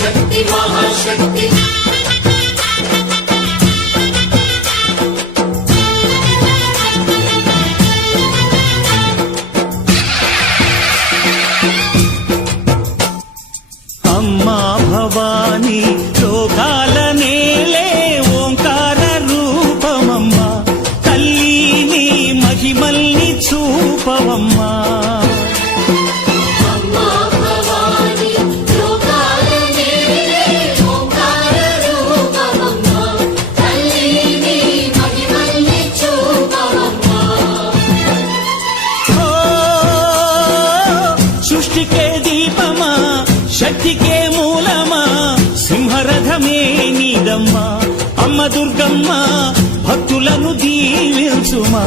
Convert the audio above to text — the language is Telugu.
శక్తి మహాశక్తి అమ్మా భవానీ లోకాల నేలే ఓంకార రూపమమ్మా తల్లి మహిమల్ని చూపవమ్మా సృష్టికే దీపమా శక్తికే మూలమా సింహరథమే నీదమ్మా అమ్మ దుర్గమ్మ భక్తులను దీవించుమా